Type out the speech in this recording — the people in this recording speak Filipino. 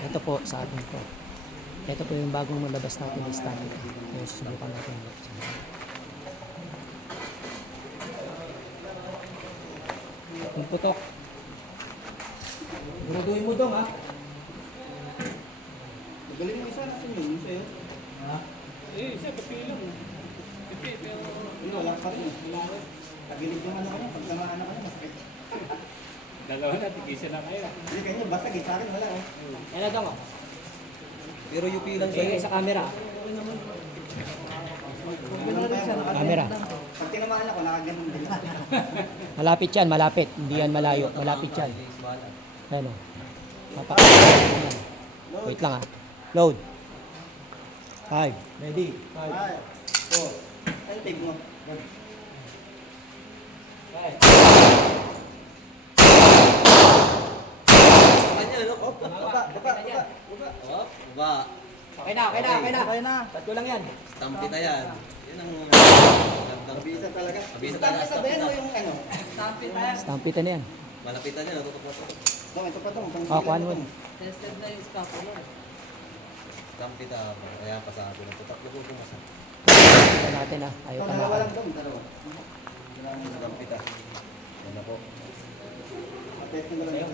Ito po sa atin po. Ito po yung bagong malabas natin na static. Yung susubukan natin. Yung putok. Buraduhin mo dong ha. Galing mo isa, nasan yun? Yung sa'yo? Ha? Isa, kapilang. Pero... Hindi, wala pa rin. Tagilid yung ano kanya, pag tamaan na kanya, masakit. Dalawa na, tigisa na kayo. Hindi, kanya, basta gitsa rin, wala eh. Yan na dong oh. Pero UP lang siya. Sa camera. Ganun pa yan, Camera. Pag tinamaan ako, nakaganon din. Malapit yan, malapit. Hindi yan malayo. Malapit yan. Ayan o. Mapakita. Wait lang ha. Load. 5. Ready. 5. 4. Ay, take mo. Kanya, no? Baba. Oh, ba. Okay na, okay na, okay na. Okay na. Tatlo lang yan. Stampita yan. Yun ang gandang Mabisa talaga. Mabisa Tapos talaga, sabihin mo stampita. yung ano. Stampita na yan. Malapitan niya, natutok na to. Dong, ito pa dong. Kuhaan mo. Tested na yung scapula. Stampita, kaya pa sa atin. Tatlo ko kumasa. Ito natin ha. Ayaw Ito, dalawa tamaan. lang dong, dalawa. Stampita. Yan na po. At-test nyo lang.